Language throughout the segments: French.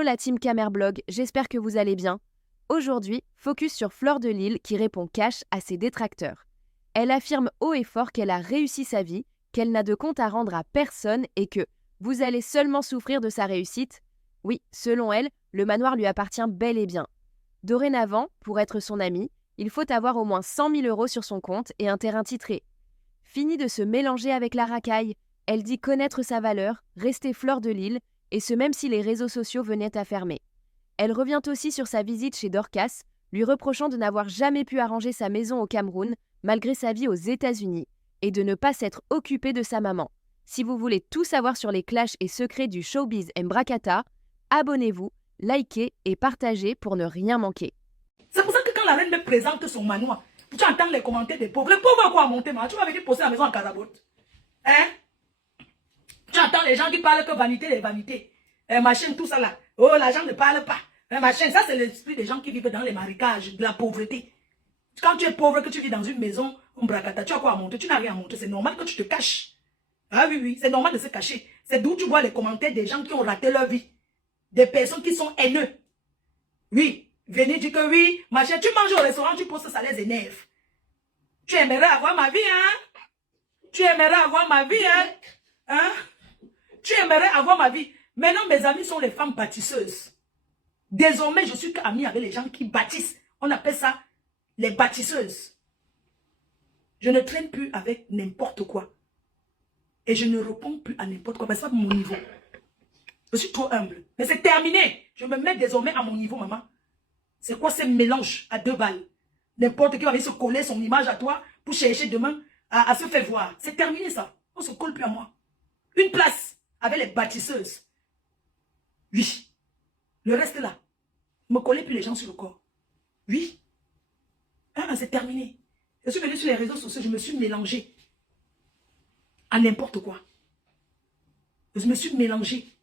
Hello la team Camerblog, j'espère que vous allez bien. Aujourd'hui, focus sur Fleur de Lille qui répond cash à ses détracteurs. Elle affirme haut et fort qu'elle a réussi sa vie, qu'elle n'a de compte à rendre à personne et que vous allez seulement souffrir de sa réussite. Oui, selon elle, le manoir lui appartient bel et bien. Dorénavant, pour être son amie, il faut avoir au moins 100 000 € sur son compte et un terrain titré. Fini de se mélanger avec la racaille, elle dit connaître sa valeur, rester Fleur de Lille, et ce même si les réseaux sociaux venaient à fermer. Elle revient aussi sur sa visite chez Dorcas, lui reprochant de n'avoir jamais pu arranger sa maison au Cameroun, malgré sa vie aux États-Unis, et de ne pas s'être occupée de sa maman. Si vous voulez tout savoir sur les clashs et secrets du showbiz Mbrakata, abonnez-vous, likez et partagez pour ne rien manquer. C'est pour ça que quand la reine me présente son manoir, tu entends les commentaires des pauvres. Les pauvres à quoi monter, tu m'avais dit poser la maison en carabote. Hein? Tu entends les gens qui parlent que vanité, les vanités. Machin, tout ça là. Oh, l'argent ne parle pas. Machin, ça c'est l'esprit des gens qui vivent dans les marécages, de la pauvreté. Quand tu es pauvre, que tu vis dans une maison, Mbrakata, tu as quoi à monter? Tu n'as rien à monter. C'est normal que tu te caches. Ah oui, oui, c'est normal de se cacher. C'est d'où tu vois les commentaires des gens qui ont raté leur vie. Des personnes qui sont haineux. Oui, venez dire que oui, machin, tu manges au restaurant, tu poses ça les énerve. Tu aimerais avoir ma vie, hein? Tu aimerais avoir ma vie, hein? Tu aimerais avoir ma vie. Maintenant, mes amis sont les femmes bâtisseuses. Désormais, je suis amie avec les gens qui bâtissent. On appelle ça les bâtisseuses. Je ne traîne plus avec n'importe quoi. Et je ne réponds plus à n'importe quoi. Parce que c'est pas mon niveau. Je suis trop humble. Mais c'est terminé. Je me mets désormais à mon niveau, maman. C'est quoi ce mélange à 2 balles? N'importe qui va venir se coller son image à toi pour chercher demain à se faire voir. C'est terminé ça. On ne se colle plus à moi. Une place avec les bâtisseuses. Oui. Le reste là. Ne me collez plus les gens sur le corps. Oui. C'est terminé. Je suis venue sur les réseaux sociaux, je me suis mélangée à n'importe quoi. Je me suis mélangée.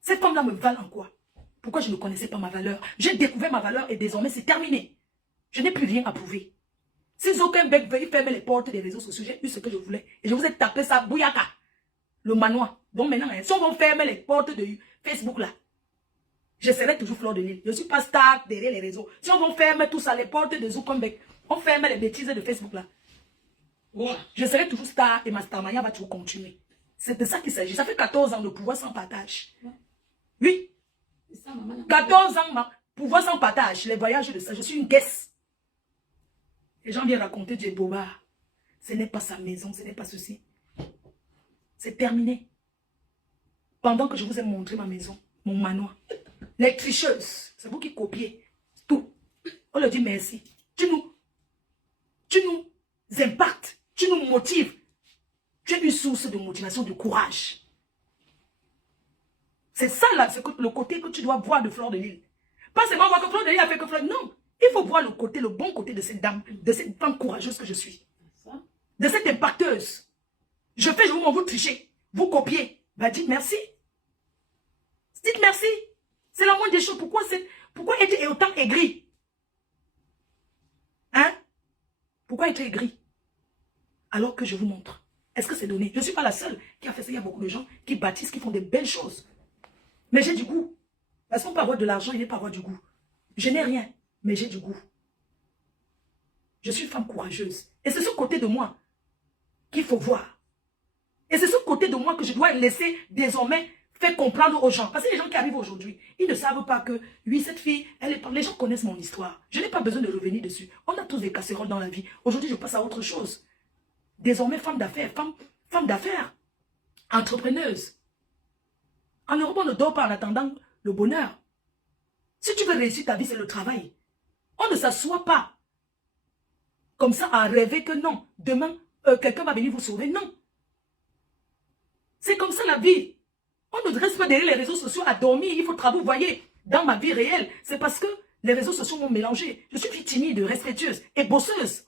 Cette femme-là me valent en quoi? Pourquoi je ne connaissais pas ma valeur? J'ai découvert ma valeur et désormais c'est terminé. Je n'ai plus rien à prouver. Si aucun bec veuille fermer les portes des réseaux sociaux, j'ai eu ce que je voulais. Et je vous ai tapé ça, bouyaka. Le manoir. Donc maintenant, si on va fermer les portes de Facebook là, je serai toujours Fleur de Lille. Je ne suis pas star derrière les réseaux. Si on va fermer tout ça, les portes de Zuckerberg, on ferme les bêtises de Facebook là. Ouais. Je serai toujours star et ma starmania va toujours continuer. C'est de ça qu'il s'agit. Ça fait 14 ans de pouvoir sans partage. Oui. 14 ans, pouvoir sans partage. Les voyages de ça. Je suis une guest. Les gens viennent raconter du bobard. Ce n'est pas sa maison, ce n'est pas ceci. C'est terminé. Pendant que je vous ai montré ma maison, mon manoir. Les tricheuses, c'est vous qui copiez tout. On leur dit merci. Tu nous impactes, tu nous motives. Tu es une source de motivation, de courage. C'est ça là, c'est le côté que tu dois voir de Fleur de Lille. Pas seulement voir que Fleur de Lille a fait que Fleur. Non, il faut voir le côté, le bon côté de cette dame, de cette femme courageuse que je suis. De cette impacteuse. Je fais, je vous trichez, vous copiez. Bah dites merci. Dites merci. C'est la moindre des choses. Pourquoi être autant aigri? Hein? Pourquoi être aigri? Alors que je vous montre. Est-ce que c'est donné? Je ne suis pas la seule qui a fait ça. Il y a beaucoup de gens qui bâtissent, qui font des belles choses. Mais j'ai du goût. Parce qu'on peut avoir de l'argent, il n'est pas avoir du goût. Je n'ai rien, mais j'ai du goût. Je suis une femme courageuse. Et c'est ce côté de moi qu'il faut voir. Et c'est ce côté de moi que je dois laisser désormais faire comprendre aux gens. Parce que les gens qui arrivent aujourd'hui, ils ne savent pas que, oui, cette fille, les gens connaissent mon histoire. Je n'ai pas besoin de revenir dessus. On a tous des casseroles dans la vie. Aujourd'hui, je passe à autre chose. Désormais, femme d'affaires, femme d'affaires, entrepreneuse. En Europe, on ne dort pas en attendant le bonheur. Si tu veux réussir ta vie, c'est le travail. On ne s'assoit pas comme ça à rêver que non, demain, quelqu'un va venir vous sauver. Non. C'est comme ça la vie. On ne reste pas derrière les réseaux sociaux à dormir. Il faut travailler. Vous voyez, dans ma vie réelle, c'est parce que les réseaux sociaux m'ont mélangé. Je suis fille timide, respectueuse et bosseuse.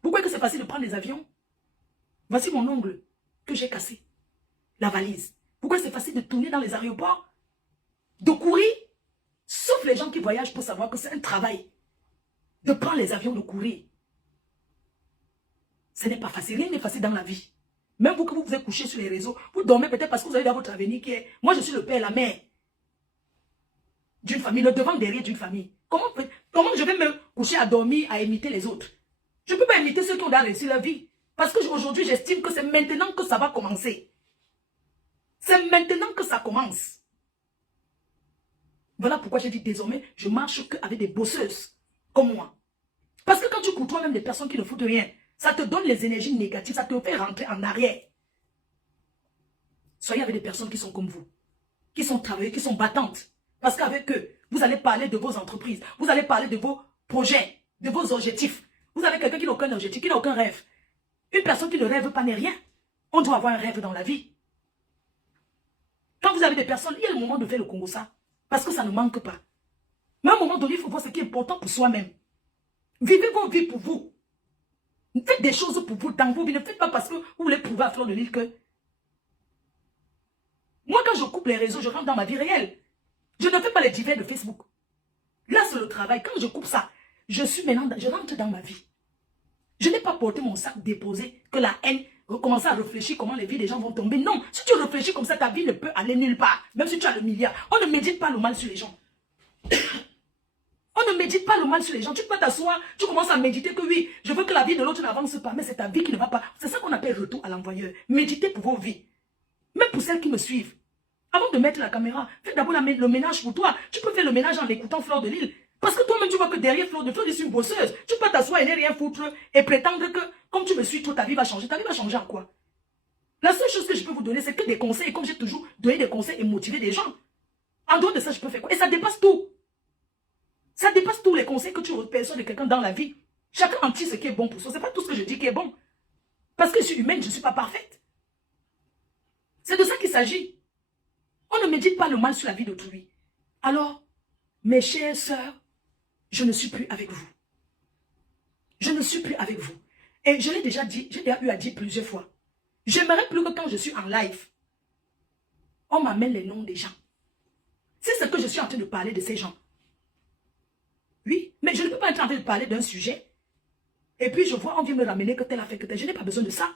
Pourquoi que c'est facile de prendre des avions? Voici mon ongle que j'ai cassé. La valise. Pourquoi c'est facile de tourner dans les aéroports? De courir? Sauf les gens qui voyagent pour savoir que c'est un travail. De prendre les avions, de courir. Ce n'est pas facile. Rien n'est facile dans la vie. Même vous que vous vous êtes couché sur les réseaux, vous dormez peut-être parce que vous avez dans votre avenir qui est... Moi, je suis le père et la mère. d'une famille, le devant derrière d'une famille. Comment je vais me coucher à dormir, à imiter les autres? Je ne peux pas imiter ceux qui ont déjà réussi leur vie. Parce qu'aujourd'hui, j'estime que c'est maintenant que ça va commencer. C'est maintenant que ça commence. Voilà pourquoi j'ai dit désormais, je marche qu'avec des bosseuses comme moi. Parce que quand tu côtoies même des personnes qui ne foutent rien, ça te donne les énergies négatives, ça te fait rentrer en arrière. Soyez avec des personnes qui sont comme vous, qui sont travailleuses, qui sont battantes. Parce qu'avec eux, vous allez parler de vos entreprises, vous allez parler de vos projets, de vos objectifs. Vous avez quelqu'un qui n'a aucun objectif, qui n'a aucun rêve. Une personne qui ne rêve pas n'est rien. On doit avoir un rêve dans la vie. Quand vous avez des personnes, il y a le moment de faire le Congo ça. Parce que ça ne manque pas. Mais à un moment donné, il faut voir ce qui est important pour soi-même. Vivez vos vies pour vous. Faites des choses pour vous dans vos vies. Ne faites pas parce que vous voulez prouver à Fleur de Lys que... Moi, quand je coupe les réseaux, je rentre dans ma vie réelle. Je ne fais pas les divers de Facebook. Là, c'est le travail. Quand je coupe ça, je rentre dans ma vie. Je n'ai pas porté mon sac déposé, que la haine, commencer à réfléchir comment les vies des gens vont tomber. Non, si tu réfléchis comme ça, ta vie ne peut aller nulle part. Même si tu as le milliard. On ne médite pas le mal sur les gens. On ne médite pas le mal sur les gens. Tu peux t'asseoir, tu commences à méditer que oui, je veux que la vie de l'autre n'avance pas, mais c'est ta vie qui ne va pas. C'est ça qu'on appelle retour à l'envoyeur. Méditez pour vos vies. Même pour celles qui me suivent. Avant de mettre la caméra, fais d'abord le ménage pour toi. Tu peux faire le ménage en écoutant Fleur de Lys. Parce que toi-même, tu vois que derrière Fleur de Lys, c'est une bosseuse. Tu peux t'asseoir et ne rien foutre et prétendre que, comme tu me suis, toute ta vie va changer. Ta vie va changer en quoi? La seule chose que je peux vous donner, c'est que des conseils. Comme j'ai toujours donné des conseils et motivé des gens. En dehors de ça, je peux faire quoi? Et ça dépasse tout. Ça dépasse tous les conseils que tu reçois de quelqu'un dans la vie. Chacun en tire ce qui est bon pour soi. Ce n'est pas tout ce que je dis qui est bon. Parce que je suis humaine, je ne suis pas parfaite. C'est de ça qu'il s'agit. On ne médite pas le mal sur la vie d'autrui. Alors, mes chères sœurs, je ne suis plus avec vous. Je ne suis plus avec vous. Et je l'ai déjà dit, j'ai déjà eu à dire plusieurs fois. J'aimerais plus que quand je suis en live, on m'amène les noms des gens. C'est ce que je suis en train de parler de ces gens. Oui, mais je ne peux pas être en train de parler d'un sujet. Et puis je vois, on vient me ramener que tel a fait que tel. Je n'ai pas besoin de ça.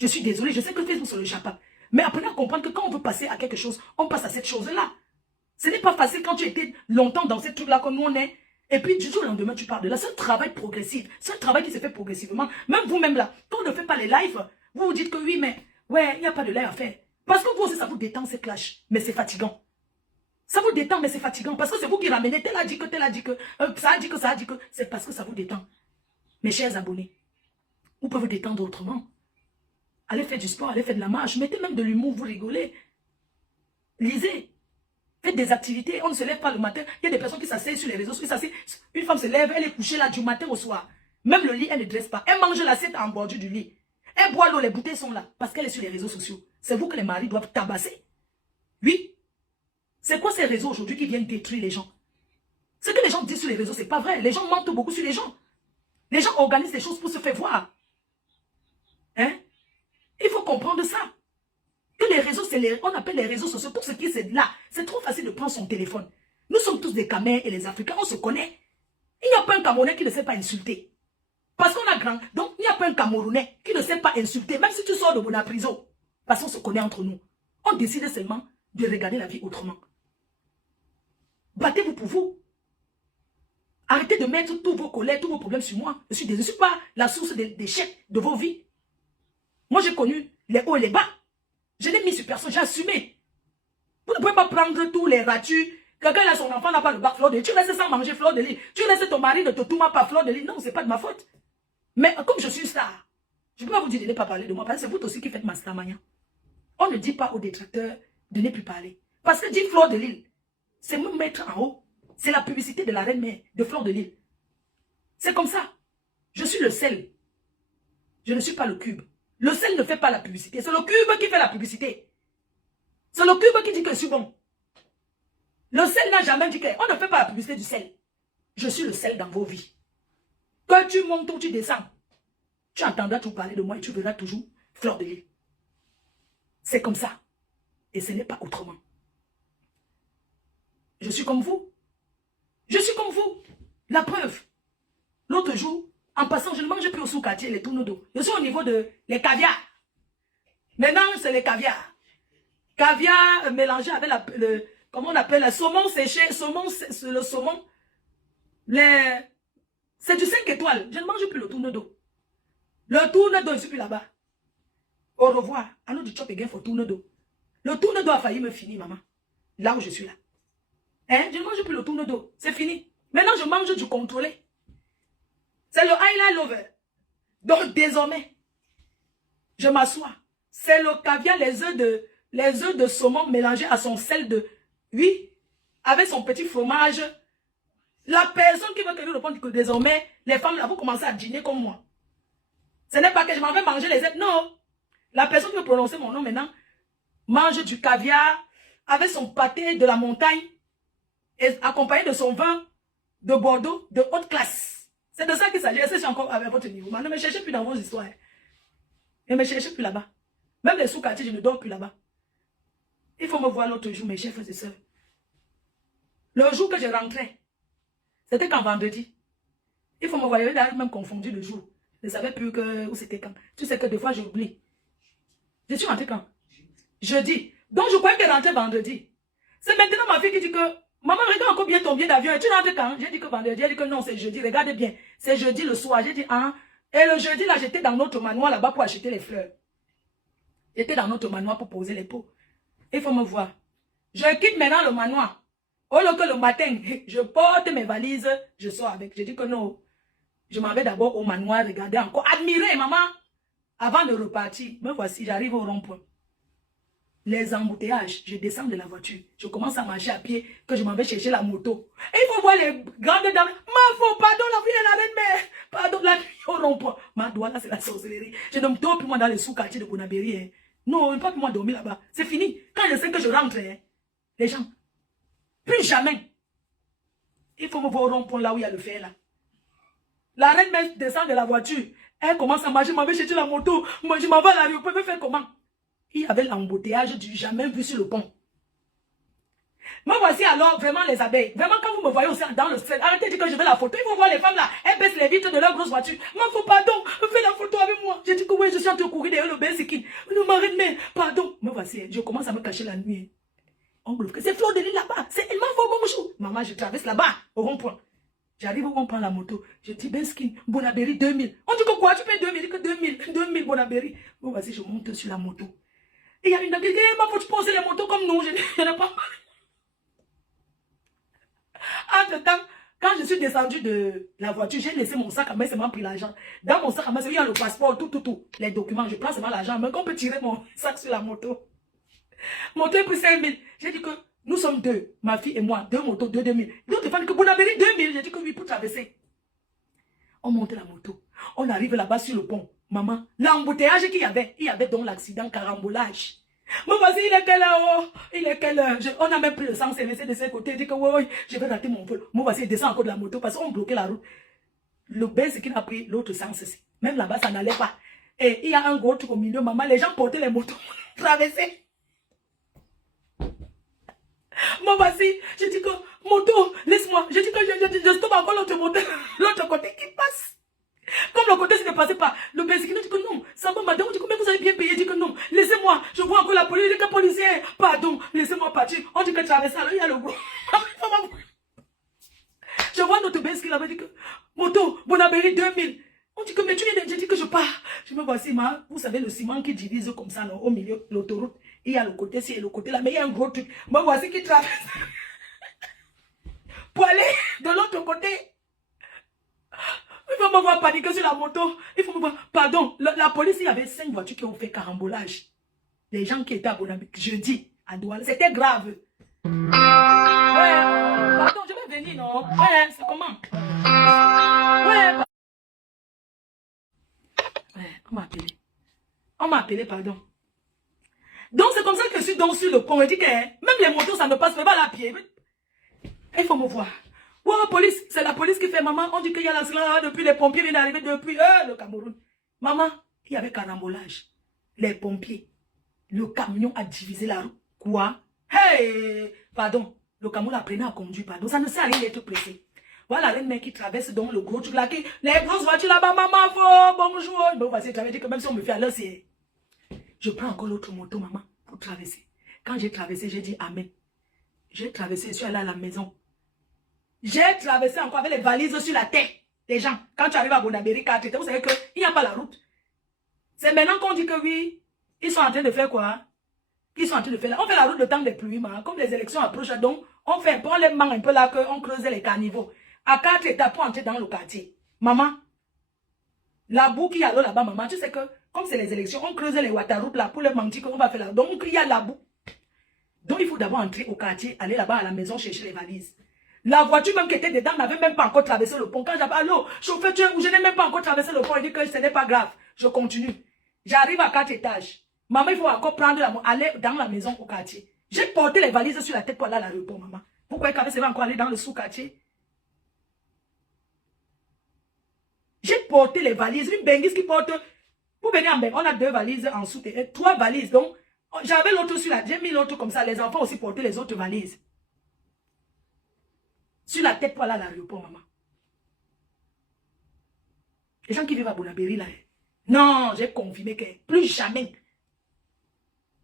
Je suis désolée, je sais que Facebook, c'est le chapeau. Mais apprenez à comprendre que quand on veut passer à quelque chose, on passe à cette chose-là. Ce n'est pas facile quand tu étais longtemps dans cette truc-là comme nous on est. Et puis du jour au lendemain, tu parles de là. C'est un travail progressif. C'est un travail qui se fait progressivement. Même vous-même là, quand on ne fait pas les lives, vous vous dites que oui, mais ouais, il n'y a pas de live à faire. Parce que vous aussi, ça vous détend ces clashs. Mais c'est fatigant. Ça vous détend, mais c'est fatigant. Parce que c'est vous qui ramenez. Tel a dit que, tel a dit que, ça a dit que, ça a dit que. C'est parce que ça vous détend. Mes chers abonnés, vous pouvez vous détendre autrement. Allez faire du sport, allez faire de la marche. Mettez même de l'humour, vous rigolez. Lisez. Faites des activités. On ne se lève pas le matin. Il y a des personnes qui s'asseyent sur les réseaux sociaux. Une femme se lève, elle est couchée là du matin au soir. Même le lit, elle ne dresse pas. Elle mange l'assiette en bordure du lit. Elle boit l'eau, les bouteilles sont là. Parce qu'elle est sur les réseaux sociaux. C'est vous que les maris doivent tabasser. Oui. C'est quoi ces réseaux aujourd'hui qui viennent détruire les gens? Ce que les gens disent sur les réseaux, c'est pas vrai. Les gens mentent beaucoup sur les gens. Les gens organisent des choses pour se faire voir. Hein? Il faut comprendre ça. Que les réseaux, on appelle les réseaux sociaux, tout ce qui est là. C'est trop facile de prendre son téléphone. Nous sommes tous des Camés et les Africains, on se connaît. Il n'y a pas un Camerounais qui ne sait pas insulter. Parce qu'on a grand. Donc, il n'y a pas un Camerounais qui ne sait pas insulter, même si tu sors de la prison. Parce qu'on se connaît entre nous. On décide seulement de regarder la vie autrement. Battez-vous pour vous. Arrêtez de mettre tous vos colères, tous vos problèmes sur moi. Je ne suis pas la source d'échec de vos vies. Moi, j'ai connu les hauts et les bas. Je l'ai mis sur personne, j'ai assumé. Vous ne pouvez pas prendre tous les ratus. Quelqu'un a son enfant, n'a pas le bac Fleur de Lys. Tu laisses sans manger Fleur de Lys. Tu laisses ton mari ne te tourne pas Fleur de Lys. Non, ce n'est pas de ma faute. Mais comme je suis une star, je ne peux pas vous dire de ne pas parler de moi. Parce que c'est vous aussi qui faites ma starmania. On ne dit pas aux détracteurs de ne plus parler. Parce que dire Fleur de Lys, c'est me mettre en haut. C'est la publicité de la reine mère de Fleur de Lys. C'est comme ça. Je suis le sel. Je ne suis pas le cube. Le sel ne fait pas la publicité. C'est le cube qui fait la publicité. C'est le cube qui dit que je suis bon. Le sel n'a jamais dit qu'on ne fait pas la publicité du sel. Je suis le sel dans vos vies. Que tu montes ou tu descends, tu entendras tout parler de moi et tu verras toujours Fleur de Lys. C'est comme ça. Et ce n'est pas autrement. Je suis comme vous. Je suis comme vous. La preuve. L'autre jour, en passant, je ne mange plus au sous-quartier les tourneaux d'eau. Je suis au niveau de les caviars. Maintenant, c'est les caviars. Caviar mélangé avec comment on appelle, le saumon séché, le saumon, c'est du 5 étoiles. Je ne mange plus le tourne d'eau. Le tourne d'eau, je ne suis plus là-bas. Au revoir. À nous du chop again for tourne d'eau. Le tourne d'eau a failli me finir, maman. Là où je suis là. Hein? Je ne mange plus le tourne d'eau. C'est fini. Maintenant, je mange du contrôlé. C'est le highlight lover. Donc, désormais, je m'assois. C'est le caviar, les œufs de saumon mélangés à son sel de... Oui, avec son petit fromage. La personne qui veut que nous répondre que désormais, les femmes là, vous commencez à dîner comme moi. Ce n'est pas que je m'en vais manger les êtres. Non. La personne qui veut prononcer mon nom maintenant mange du caviar avec son pâté de la montagne et accompagné de son vin de Bordeaux de haute classe. C'est de ça qu'il s'agit. Est-ce que je suis encore avec votre niveau? Ne me cherchez plus dans vos histoires. Ne me cherchez plus là-bas. Même les sous-quartiers, je ne dors plus là-bas. Il faut me voir l'autre jour, mes chers frères et sœurs. Le jour que je rentrais, c'était quand vendredi. Il faut me voir, j'avais même confondu le jour. Je ne savais plus où c'était quand. Tu sais que des fois, j'oublie. Je suis rentrée quand? Jeudi. Donc, je croyais qu'elle rentrait vendredi. C'est maintenant ma fille qui dit que, maman, regarde encore bien ton billet d'avion. Et tu rentres quand? J'ai dit que vendredi. Elle dit que non, c'est jeudi. Regardez bien. C'est jeudi le soir. J'ai dit, ah. Et le jeudi, là, j'étais dans notre manoir là-bas pour acheter les fleurs. J'étais dans notre manoir pour poser les pots. Il faut me voir. Je quitte maintenant le manoir. Au lieu que le matin, je porte mes valises, je sors avec. Je dis que non. Je m'en vais d'abord au manoir, regarder encore, admirer, maman. Avant de repartir, me voici, j'arrive au rond-point. Les embouteillages, je descends de la voiture. Je commence à marcher à pied, que je m'en vais chercher la moto. Et il faut voir les grandes dames. Ma faut, pardon, la vie est la reine, mais pardon, la nuit au rond-point. Ma doigt là, c'est la sorcellerie. Je ne me dors plus moi dans les sous-quartiers de Bonabéry. Hein. Non, je ne peux pas plus moi dormir là-bas. C'est fini. Quand je sais que je rentre, hein, les gens, plus jamais. Il faut me voir au rond-point là où il y a le fer là. La reine descend de la voiture. Elle commence à marcher, je m'en vais chercher la moto. Moi, je m'en vais à l'aéroport. Je peux faire comment? Il y avait l'embouteillage du jamais vu sur le pont. Me voici alors vraiment les abeilles. Vraiment, quand vous me voyez aussi dans le ciel, arrêtez de dire que je veux la photo. Il faut voir les femmes là. Elles baissent les vitres de leur grosse voiture. M'en faut pardon. Fais la photo avec moi. J'ai dit que oui, je suis en train de courir derrière le Benzikin. Ne m'arrête, mais pardon. Me voici. Je commence à me cacher la nuit. Oncle, c'est Fleur de Lille là-bas. C'est elle m'a fait bonjour. Maman, je traverse là-bas, au rond-point. J'arrive où on prend la moto. Je dis, Benskin, Bonabéry 2000. On dit que quoi? Tu payes 2000? Je dis que 2000 Bonabéry. Bon, vas-y, je monte sur la moto. Et il y a une dame qui dit, ma faut tu poser les motos comme nous. Je dis, je n'ai pas. Entre-temps, quand je suis descendue de la voiture, j'ai laissé mon sac à main, c'est moi pris l'argent. Dans mon sac à main, il y a le passeport, tout. Les documents, je prends seulement l'argent. Mais qu'on peut tirer mon sac sur la moto. Moto est pris 5000. J'ai dit que nous sommes deux, ma fille et moi, deux motos, 2000. L'autre femme dit que Bonabéry 2000. J'ai dit que oui, pour traverser. On monte la moto. On arrive là-bas sur le pont. Maman, l'embouteillage qu'il y avait, il y avait donc l'accident, carambolage. Mon voisin, il est quelle heure? Il est quelle heure? On a même pris le sang CVC de ses côtés. Il dit que oui, je vais rater mon vol. Mon voisin, il descend encore de la moto parce qu'on bloquait la route. Le Benz qui a pris l'autre sens ici. Même là-bas, ça n'allait pas. Et il y a un gros truc au milieu. Maman, les gens portaient les motos, traversaient. Mon voici, je dis que moto, laisse-moi. Je dis que je stoppe encore l'autre moto, l'autre côté qui passe. Comme le côté ne passait pas, le Benzikin dit que non, ça va madame, on dit que mais vous avez bien payé, il dit que non, laissez-moi, je vois encore la police, il dit que policier, pardon, laissez-moi partir. On dit que traverser, alors il y a le gros. Je vois notre Benzikin là-bas, dit que moto, Bonabéry 2000. On dit que mais tu viens de dire que je pars. Je me vois ciment, vous savez le ciment qui divise comme ça, non, au milieu, l'autoroute. Il y a le côté ci et le côté là, mais il y a un gros truc. Moi, voici qui traverse. Pour aller de l'autre côté. Il faut me voir paniquer sur la moto. Il faut me voir. Pardon, la police, il y avait 5 voitures qui ont fait carambolage. Les gens qui étaient à Bonabéry, jeudi, à Douala, c'était grave. Ouais, pardon, je vais venir, non? Ouais, c'est comment? Ouais, on m'a appelé. On m'a appelé, pardon. Donc, c'est comme ça que je suis donc sur le pont. Je dis que même les motos, ça ne passe pas à pied. Il faut me voir. Wow, police, c'est la police qui fait maman. On dit qu'il y a l'accident depuis les pompiers viennent d'arriver depuis le Cameroun. Maman, il y avait carambolage. Les pompiers. Le camion a divisé la route. Quoi? Hey! Pardon. Le Cameroun apprenait à conduire, pardon. Ça ne sert à rien d'être pressé. Voilà la reine qui traverse donc le gros truc là. Les grosses voitures là-bas, maman, bonjour. Bon, voici, tu avais dit que même si on me fait alors, c'est. Je prends encore l'autre moto, maman, pour traverser. Quand j'ai traversé, j'ai dit Amen. J'ai traversé, je suis allée à la maison. J'ai traversé encore avec les valises sur la tête. Les gens, quand tu arrives à Bonabéry, vous savez qu'il n'y a pas la route. C'est maintenant qu'on dit que oui, ils sont en train de faire quoi? Ils sont en train de faire là. On fait la route le temps des pluies, comme les élections approchent. Donc, on les manque un peu là, on creuse les caniveaux. À 4 étapes pour entrer dans le quartier. Maman, la boue qui est là-bas, maman, tu sais que, comme c'est les élections, on creuse les waterroutes là pour les mentir qu'on va faire là. Donc, il y a la boue. Donc, il faut d'abord entrer au quartier, aller là-bas à la maison chercher les valises. La voiture même qui était dedans n'avait même pas encore traversé le pont. Quand j'avais, allô, chauffeur, tu es où? Je n'ai même pas encore traversé le pont. Il dit que ce n'est pas grave. Je continue. J'arrive à 4 étages. Maman, il faut encore prendre aller dans la maison au quartier. J'ai porté les valises sur la tête pour aller à l'aéroport, maman. Pourquoi il va encore aller dans le sous-quartier? J'ai porté les valises. Une benguise qui porte. Pour venir en Bengue, on a 2 valises en dessous et 3 valises. Donc, j'avais l'autre sur la. J'ai mis l'autre comme ça. Les enfants aussi portaient les autres valises. Sur la tête pour aller à l'aéroport, maman. Les gens qui vivent à Bonabéry, là. Non, j'ai confirmé que plus jamais.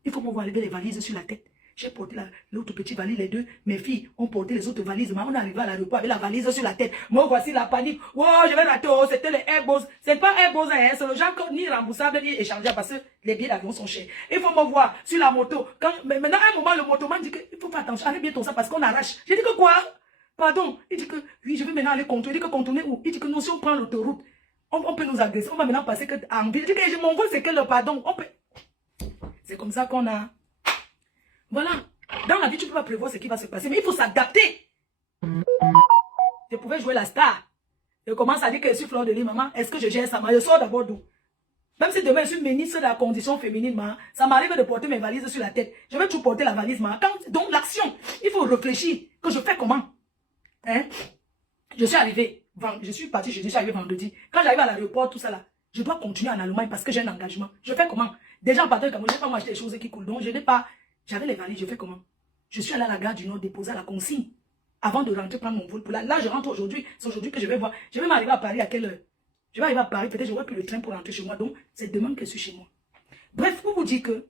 Il faut pouvoir lever les valises sur la tête. J'ai porté l'autre petite valise, les deux. Mes filles ont porté les autres valises. On est arrivé à l'aéroport avec la valise sur la tête. Moi, voici la panique. Oh, je vais rater. Oh, c'était les Airbus. C'est pas Airbus, hein, c'est le genre ni remboursable ni échangeable parce que les billets d'avion sont chers. Il faut me voir sur la moto. Maintenant, à un moment, le motoman dit qu'il faut faire attention. Arrête bien ton ça parce qu'on arrache. J'ai dit que quoi? Pardon. Il dit que oui, je vais maintenant aller contourner. Il dit que contourner où? Il dit que non, si on prend l'autoroute, on peut nous agresser. On va maintenant passer en ville. Il dit que mon vol, c'est que le pardon. C'est comme ça qu'on a. Voilà. Dans la vie, tu ne peux pas prévoir ce qui va se passer, mais il faut s'adapter. Je pouvais jouer la star. Je commence à dire que je suis Fleur de Lys, maman. Est-ce que je gère ça? Je sors d'abord d'où? Même si demain je suis ministre de la condition féminine, maman, ça m'arrive de porter mes valises sur la tête. Je vais tout porter la valise, maman. Donc l'action, il faut réfléchir. Que je fais comment? Hein? Je suis arrivé. Je suis parti, je suis arrivé vendredi. Quand j'arrive à l'aéroport, tout ça là, je dois continuer en Allemagne parce que j'ai un engagement. Je fais comment? Déjà en partant de Cameroun, je n'ai pas moi acheté des choses qui coulent. Donc je n'ai pas. J'avais les valises, je fais comment? Je suis allé à la gare du Nord déposer la consigne. Avant de rentrer prendre mon vol pour là. Là, je rentre aujourd'hui. C'est aujourd'hui que je vais voir. Je vais m'arriver à Paris à quelle heure? Je vais arriver à Paris. Peut-être j'aurai plus le train pour rentrer chez moi. Donc, c'est demain que je suis chez moi. Bref, pour vous dire que,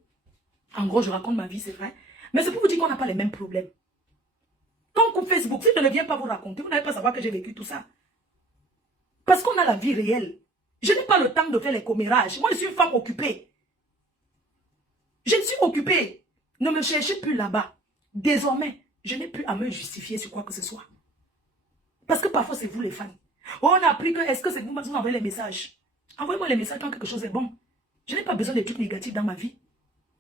en gros, je raconte ma vie, c'est vrai. Mais c'est pour vous dire qu'on n'a pas les mêmes problèmes. Quand on coupe Facebook, si je ne viens pas vous raconter, vous n'allez pas savoir que j'ai vécu tout ça. Parce qu'on a la vie réelle. Je n'ai pas le temps de faire les commérages. Moi, je suis une femme occupée. Je suis occupée. Ne me cherchez plus là-bas. Désormais, je n'ai plus à me justifier sur quoi que ce soit. Parce que parfois, c'est vous les fans. Oh, on a appris que, est-ce que c'est vous qui envoyez les messages? Envoyez-moi les messages quand quelque chose est bon. Je n'ai pas besoin de trucs négatifs dans ma vie.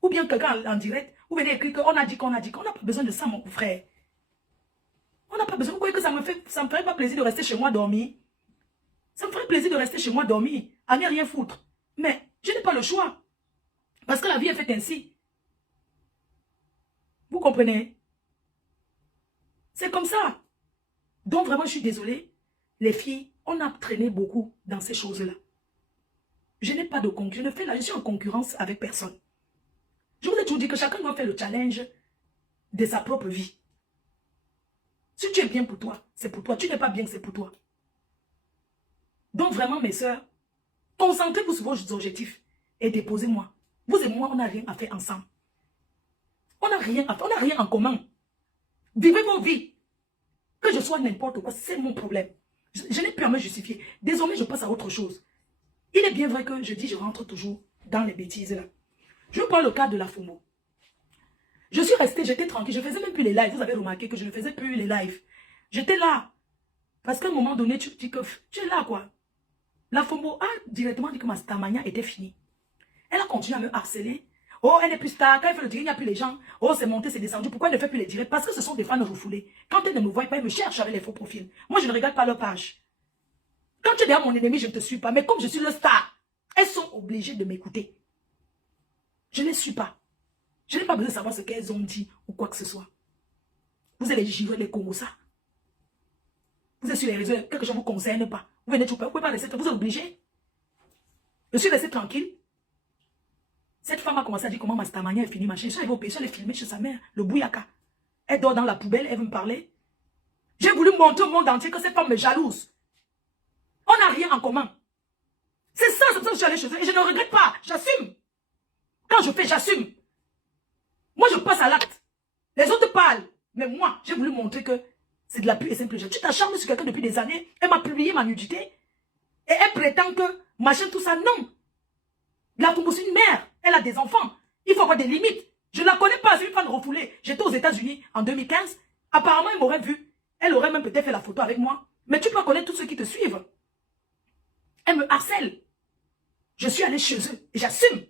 Ou bien quelqu'un en direct, vous venez écrire qu'on a dit qu'on a dit qu'on n'a pas besoin de ça, mon frère. On n'a pas besoin. Vous croyez que ça me ferait pas plaisir de rester chez moi dormir? Ça me ferait plaisir de rester chez moi dormir, à ne rien foutre. Mais je n'ai pas le choix. Parce que la vie est faite ainsi. Vous comprenez? C'est comme ça. Donc vraiment, je suis désolée. Les filles, on a traîné beaucoup dans ces choses-là. Je n'ai pas de concurrence. Je suis en concurrence avec personne. Je vous ai toujours dit que chacun doit faire le challenge de sa propre vie. Si tu es bien pour toi, c'est pour toi. Tu n'es pas bien, c'est pour toi. Donc vraiment, mes sœurs, concentrez-vous sur vos objectifs et déposez-moi. Vous et moi, on n'a rien à faire ensemble. On n'a rien à faire, on n'a rien en commun. Vivez vos vies. Que je sois n'importe quoi, c'est mon problème. Je n'ai plus à me justifier. Désormais, je passe à autre chose. Il est bien vrai que je dis, je rentre toujours dans les bêtises là. Je prends le cas de la FOMO. Je suis restée, j'étais tranquille. Je ne faisais même plus les lives. Vous avez remarqué que je ne faisais plus les lives. J'étais là. Parce qu'à un moment donné, tu dis que tu es là quoi. La FOMO a directement dit que ma starmania était finie. Elle a continué à me harceler. Oh, elle n'est plus star. Quand elle fait le direct, il n'y a plus les gens. Oh, c'est monté, c'est descendu. Pourquoi elle ne fait plus les directs? Parce que ce sont des fans refoulés. Quand elle ne me voit pas, elle me cherche avec les faux profils. Moi, je ne regarde pas leur page. Quand tu es derrière mon ennemi, je ne te suis pas. Mais comme je suis le star, elles sont obligées de m'écouter. Je ne les suis pas. Je n'ai pas besoin de savoir ce qu'elles ont dit ou quoi que ce soit. Vous allez gérer les Congosa. Vous êtes sur les réseaux, quelque chose ne vous concerne pas. Vous venez tout pas. Vous ne pouvez pas rester. Vous êtes obligé. Je suis resté tranquille. Cette femme a commencé à dire comment ma starmania est finie, machin. Je suis arrivée au pays, elle est filmée chez sa mère, le bouyaka. Elle dort dans la poubelle, elle veut me parler. J'ai voulu montrer au monde entier que cette femme me jalouse. On n'a rien en commun. C'est ça, c'est pour ça que je suis allée chez eux. Et je ne regrette pas, j'assume. Quand je fais, j'assume. Moi, je passe à l'acte. Les autres parlent. Mais moi, j'ai voulu montrer que c'est de la pure et simple. Tu t'acharnes sur quelqu'un depuis des années. Elle m'a publié ma nudité. Et elle prétend que, machin, tout ça. Non. La Congo, c'est une mère. Elle a des enfants. Il faut avoir des limites. Je ne la connais pas. C'est une femme refoulée. J'étais aux États-Unis en 2015. Apparemment, elle m'aurait vu. Elle aurait même peut-être fait la photo avec moi. Mais tu peux connaître tous ceux qui te suivent. Elle me harcèle. Je suis allée chez eux. Et j'assume.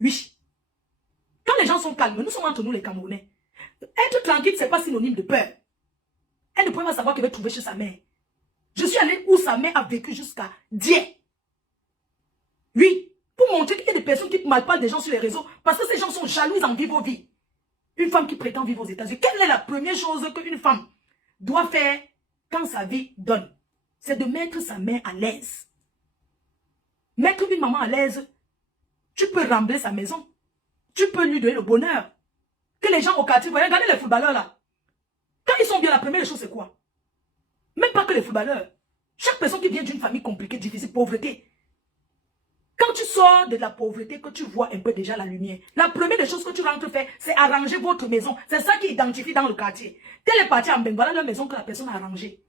Oui. Quand les gens sont calmes, nous sommes entre nous les Camerounais. Être tranquille, ce n'est pas synonyme de peur. Elle ne pouvait pas savoir qu'elle va trouver chez sa mère. Je suis allée où sa mère a vécu jusqu'à Dieu. Oui. Pour montrer qu'il y a des personnes qui malparlent des gens sur les réseaux. Parce que ces gens sont jaloux, ils envient vos vies. Une femme qui prétend vivre aux États-Unis. Quelle est la première chose qu'une femme doit faire quand sa vie donne? C'est de mettre sa mère à l'aise. Mettre une maman à l'aise, tu peux rembler sa maison. Tu peux lui donner le bonheur. Que les gens au quartier, voyez, regardez les footballeurs là. Quand ils sont bien, la première chose c'est quoi? Même pas que les footballeurs. Chaque personne qui vient d'une famille compliquée, difficile, pauvreté. Quand tu sors de la pauvreté, que tu vois un peu déjà la lumière, la première des choses que tu rentres faire, c'est arranger votre maison. C'est ça qui identifie dans le quartier. Tel est parti en Beng, voilà la maison que la personne a arrangée.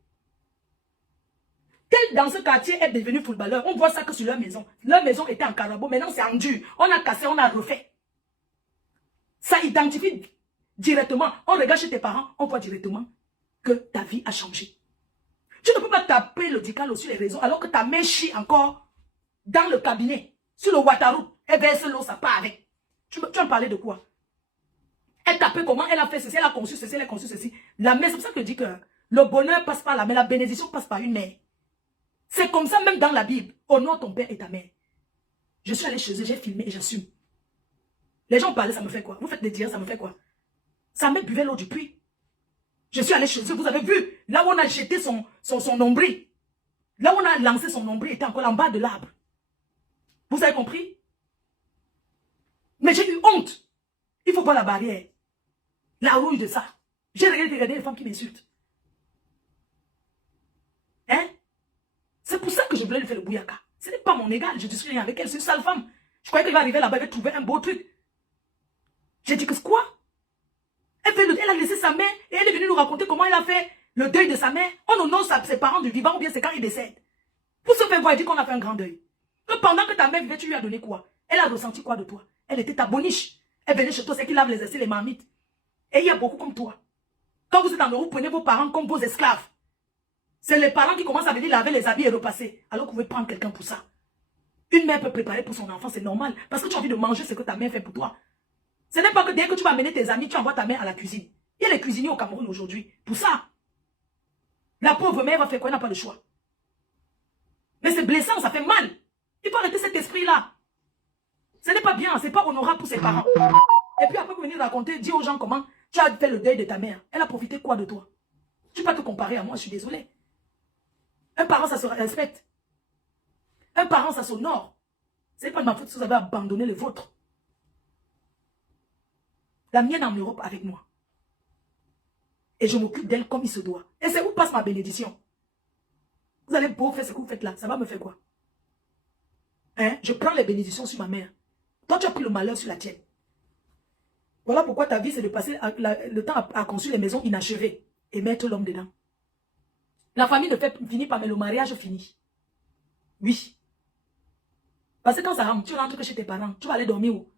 Tel dans ce quartier est devenu footballeur, on voit ça que sur leur maison. Leur maison était en carabo, maintenant c'est en dur. On a cassé, on a refait. Ça identifie directement. On regarde chez tes parents, on voit directement que ta vie a changé. Tu ne peux pas taper le dicalo sur les réseaux alors que ta mère chie encore dans le cabinet, sur le Wataru. Elle verse l'eau, ça part avec. Tu en parlais de quoi? Elle tapait comment? Elle a fait ceci, elle a conçu ceci, elle a conçu ceci. La mère, c'est pour ça que je dis que le bonheur passe par la mère, la bénédiction passe par une mère. C'est comme ça même dans la Bible. Honore ton père et ta mère. Je suis allée chez eux, j'ai filmé et j'assume. Les gens parlaient, ça me fait quoi? Vous faites des dires, ça me fait quoi? Sa mère buvait l'eau du puits. Je suis allée chez eux, vous avez vu, là où on a jeté son nombril, là où on a lancé son nombril, était encore en bas de l'arbre. Vous avez compris? Mais j'ai eu honte. Il faut voir la barrière. La rouge de ça. J'ai regardé les femmes qui m'insultent. Hein? C'est pour ça que je voulais lui faire le bouyaka. Ce n'est pas mon égal, je discute rien avec elle, c'est une sale femme. Je croyais qu'elle va arriver là-bas, elle va trouver un beau truc. J'ai dit que c'est quoi? Elle a laissé sa mère et elle est venue nous raconter comment elle a fait le deuil de sa mère. On honore ses parents du vivant ou bien c'est quand ils décèdent. Pour se faire voir, elle dit qu'on a fait un grand deuil. Que pendant que ta mère vivait, tu lui as donné quoi? Elle a ressenti quoi de toi? Elle était ta boniche. Elle venait chez toi, c'est qui lave les assiettes, les marmites. Et il y a beaucoup comme toi. Quand vous êtes en Europe, vous prenez vos parents comme vos esclaves. C'est les parents qui commencent à venir laver les habits et repasser. Alors que vous pouvez prendre quelqu'un pour ça. Une mère peut préparer pour son enfant, c'est normal. Parce que tu as envie de manger ce que ta mère fait pour toi. Ce n'est pas que dès que tu vas amener tes amis, tu envoies ta mère à la cuisine. Il y a les cuisiniers au Cameroun aujourd'hui. Pour ça. La pauvre mère va faire quoi? Elle n'a pas le choix. Mais c'est blessant, ça fait mal. Il faut arrêter cet esprit-là. Ce n'est pas bien, ce n'est pas honorable pour ses parents. Et puis après, vous venez raconter, dire aux gens comment tu as fait le deuil de ta mère. Elle a profité quoi de toi? Tu ne peux pas te comparer à moi, je suis désolée. Un parent, ça se respecte. Un parent, ça s'honore. Ce n'est pas de ma faute si vous avez abandonné le vôtre. La mienne en Europe avec moi. Et je m'occupe d'elle comme il se doit. Et c'est où passe ma bénédiction. Vous allez beau faire ce que vous faites là. Ça va me faire quoi? Hein? Je prends les bénédictions sur ma mère. Toi, tu as pris le malheur sur la tienne. Voilà pourquoi ta vie, c'est de passer le temps à construire les maisons inachevées et mettre l'homme dedans. La famille ne finit pas, mais le mariage finit. Oui. Parce que quand ça rentre, tu rentres que chez tes parents. Tu vas aller dormir où?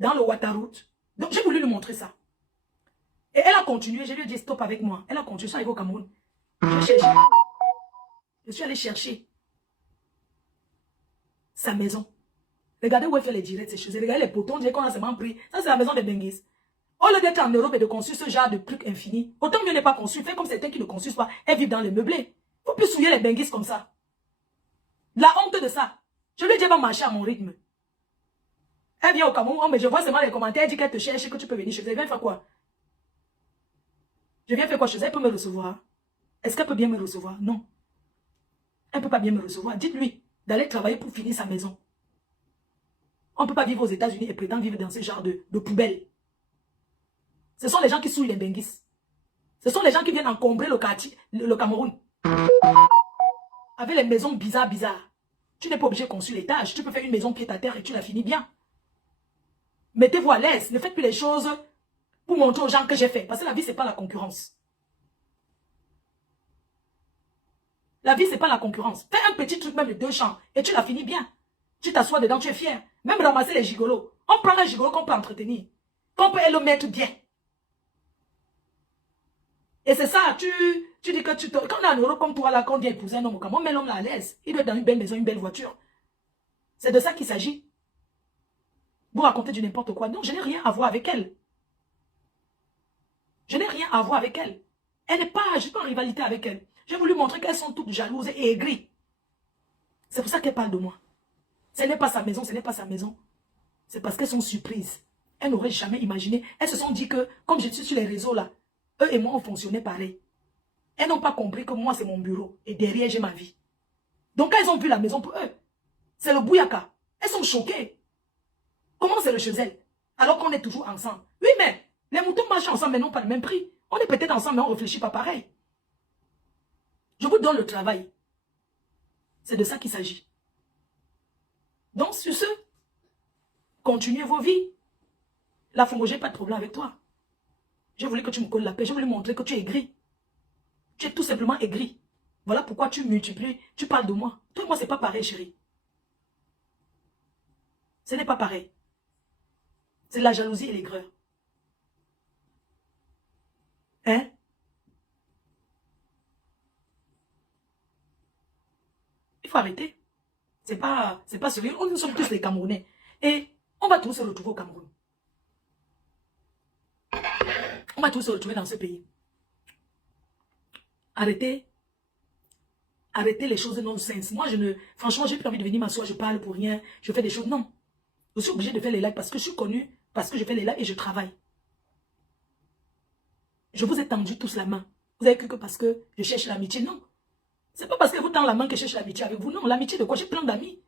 Dans le Wataroute. Donc, j'ai voulu lui montrer ça. Et elle a continué. Je lui ai dit stop avec moi. Elle a continué. Je suis arrivée au Cameroun. Je suis allée chercher sa maison. Regardez où elle fait les directs, ces choses. Regardez les potons. On dirait qu'on a seulement pris. Ça, c'est la maison des Benguis. Au lieu d'être en Europe et de construire ce genre de truc infini, autant mieux n'est pas construit. Fais comme certains qui ne construisent pas. Elles vivent dans les meublés. Il ne faut plus souiller les Benguis comme ça. La honte de ça. Je lui ai dit, elle va marcher à mon rythme. Elle vient au Cameroun, oh, mais je vois seulement les commentaires, elle dit qu'elle te cherche et que tu peux venir chez elle. Elle vient faire quoi? Je viens faire quoi chez elle? Elle peut me recevoir. Est-ce qu'elle peut bien me recevoir? Non. Elle ne peut pas bien me recevoir. Dites-lui d'aller travailler pour finir sa maison. On ne peut pas vivre aux États-Unis et prétendre vivre dans ce genre de poubelle. Ce sont les gens qui souillent les Benguis. Ce sont les gens qui viennent encombrer le quartier, le Cameroun. Avec les maisons bizarres. Tu n'es pas obligé de construire l'étage. Tu peux faire une maison pied à terre et tu la finis bien. Mettez-vous à l'aise. Ne faites plus les choses. pour montrer aux gens que j'ai fait. Parce que la vie, ce n'est pas la concurrence. La vie, ce n'est pas la concurrence. Fais un petit truc même de 2 champs et tu l'as fini bien. Tu t'assois dedans, tu es fier. Même ramasser les gigolos. On prend un gigolo qu'on peut entretenir. Qu'on peut le mettre bien. Et c'est ça, tu dis que tu te... Quand on est en Europe comme toi là, quand on vient épouser un homme au Cameroun, on met l'homme là à l'aise. Il doit être dans une belle maison, une belle voiture. C'est de ça qu'il s'agit. Vous racontez du n'importe quoi. Non, je n'ai rien à voir avec elle. Je n'ai rien à voir avec elle. Elle n'est pas, je ne suis pas en rivalité avec elle. J'ai voulu montrer qu'elles sont toutes jalouses et aigries. C'est pour ça qu'elle parle de moi. Ce n'est pas sa maison, ce n'est pas sa maison. C'est parce qu'elles sont surprises. Elles n'auraient jamais imaginé. Elles se sont dit que, comme je suis sur les réseaux là, eux et moi, on fonctionnait pareil. Elles n'ont pas compris que moi, c'est mon bureau. Et derrière, j'ai ma vie. Donc, elles ont vu la maison pour eux. C'est le bouyaka. Elles sont choquées. Comment c'est le chez elles? Alors qu'on est toujours ensemble. Oui, mais les moutons marchent ensemble, mais non pas le même prix. On est peut-être ensemble, mais on ne réfléchit pas pareil. Je vous donne le travail. C'est de ça qu'il s'agit. Donc, sur ce, continuez vos vies. Là, Fongo, je n'ai pas de problème avec toi. J'ai voulu que tu me colles la paix. J'ai voulu montrer que tu es aigri. Tu es tout simplement aigri. Voilà pourquoi tu multiplies. Tu parles de moi. Toi et moi, ce n'est pas pareil, chérie. Ce n'est pas pareil. C'est la jalousie et l'aigreur. Hein? Il faut arrêter. C'est pas sérieux. Nous sommes tous les Camerounais. Et on va tous se retrouver au Cameroun. On va tous se retrouver dans ce pays. Arrêtez. Arrêtez les choses de non-sens. Moi, franchement, j'ai plus envie de venir m'asseoir, je parle pour rien, je fais des choses. Non. Je suis obligée de faire les lives parce que je suis connue, parce que je fais les lives et je travaille. Je vous ai tendu tous la main. Vous avez cru que parce que je cherche l'amitié. Non. C'est pas parce que vous tendez la main que je cherche l'amitié avec vous. Non, l'amitié de quoi? J'ai plein d'amis.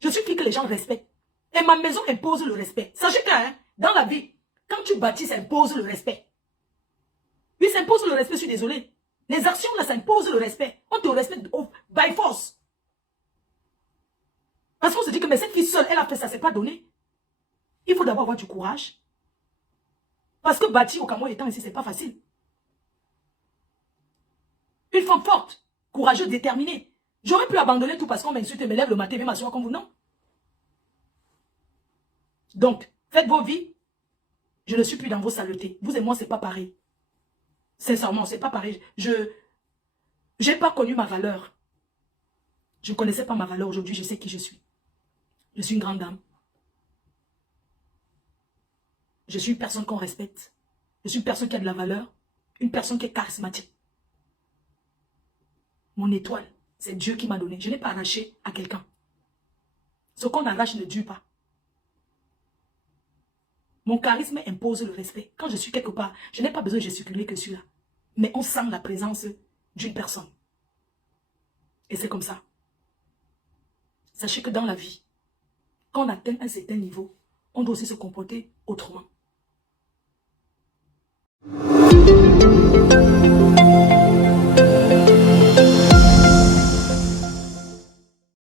Je suis fille que les gens respectent. Et ma maison impose le respect. Sachez que dans la vie, quand tu bâtis, ça impose le respect. Oui, ça impose le respect, je suis désolée. Les actions, là, ça impose le respect. On te respecte by force. Parce qu'on se dit que mais cette fille seule, elle a fait ça, c'est pas donné. Il faut d'abord avoir du courage. Parce que bâtir au Cameroun étant ici, c'est pas facile. Une femme forte, courageuse, déterminée. J'aurais pu abandonner tout parce qu'on m'insulte et me lève le matin et m'asseoir comme vous, non. Donc, faites vos vies. Je ne suis plus dans vos saletés. Vous et moi, c'est pas pareil. Sincèrement, c'est pas pareil. Je n'ai pas connu ma valeur. Je ne connaissais pas ma valeur. Aujourd'hui, je sais qui je suis. Je suis une grande dame. Je suis une personne qu'on respecte. Je suis une personne qui a de la valeur. Une personne qui est charismatique. Mon étoile, c'est Dieu qui m'a donné. Je n'ai pas arraché à quelqu'un. Ce qu'on arrache ne dure pas. Mon charisme impose le respect. Quand je suis quelque part, je n'ai pas besoin de gesticuler que celui-là. Mais on sent la présence d'une personne. Et c'est comme ça. Sachez que dans la vie, quand on atteint un certain niveau, on doit aussi se comporter autrement.